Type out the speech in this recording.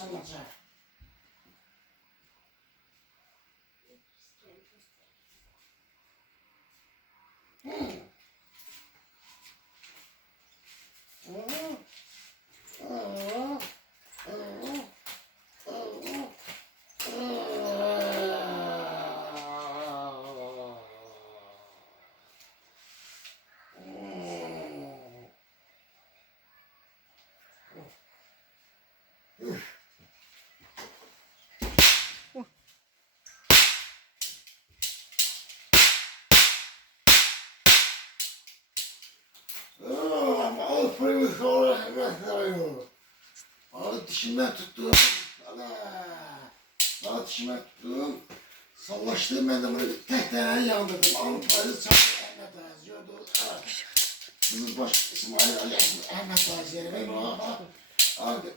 しんだっうん。Sonra hemen sarıyor. Bana dişimden tuttum. Ana. Bana dişimden tuttum. Sallaştım ben de bunu tek tane yandırdım. Payını çarptı Ahmet Ağaz. Yordu. Bizim baş İsmail Ali Ahmet Ağaz yeri. Ben ona bak. Aldı.